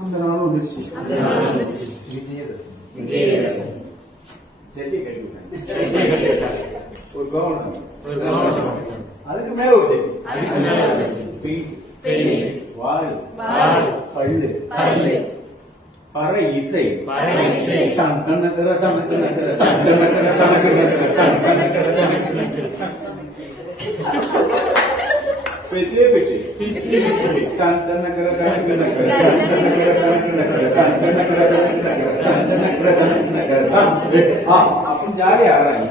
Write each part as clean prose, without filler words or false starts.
அந்த நாளும் வந்துருச்சு. ஒரு கவனம், அதுக்கு மேல ஒரு வாய், பல்லு, பறை இசை, பேச்சே பேச்சு அப்படி ஜாலியா ஆறாங்க.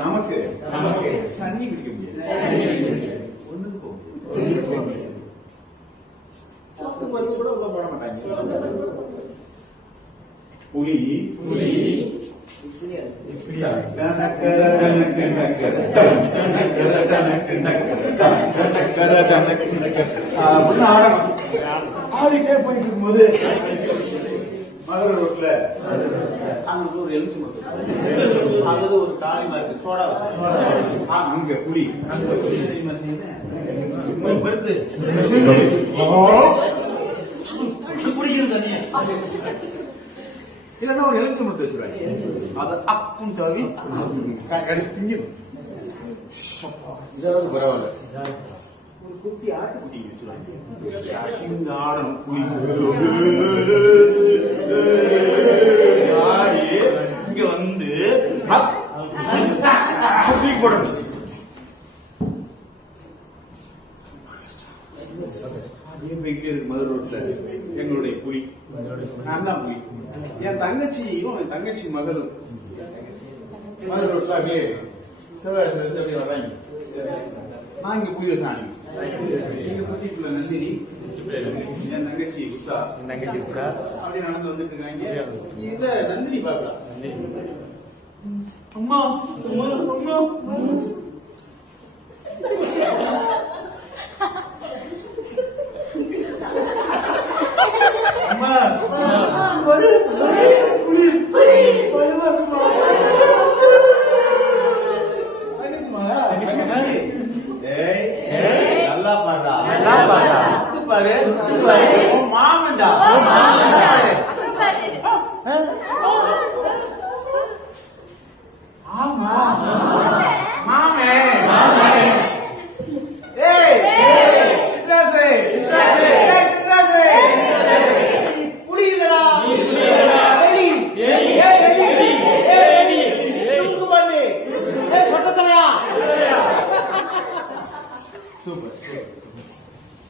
நமக்கு தண்ணி குடிக்க முடியாது, ஒண்ணுக்கு போக கூட உள்ள போட மாட்டாங்க. புலி ஆடிட்டே போயிட்டு இருக்கும்போது மதுரை ரோட்ல அங்க ஒரு எலுமிச்சி மரம் அல்லது ஒரு காளி மரத்து சோடா அங்க புலி குடிக்கிறது தண்ணி இல்லன்னா ஒரு எலுமிச்சி மரத்தை வச்சுருவாங்க. அதை அப்புன்னு தவி கடிச்சு திங்கிடும். இதாவது பரவாயில்ல. ஒரு குட்டி ஆட்டுக்குட்டி வச்சுருவாங்க. இந்த ஆடம் புலி ஆடி இங்க வந்து போடணும். போயிட்டே இருக்கு மதுரை ரோட்ல எங்களுடைய புலி. நான் தான் புலி. என் தங்கச்சியும் என் தங்கச்சி மகளும் மதுரை ரோட்ல அப்படியே சிவகாசில இருந்து அப்படியே வர்றாங்க. நான் இங்க புலி வச்சு ஆனி எங்க குட்டிக்குள்ள நந்தினி, என் தங்கச்சி உஷா அப்படி நடந்து வந்துட்டு இருக்காங்க. இத நந்தினி பாக்கலாம். அம்மா அம்மா அம்மா நல்லா பாரு மாமண்டா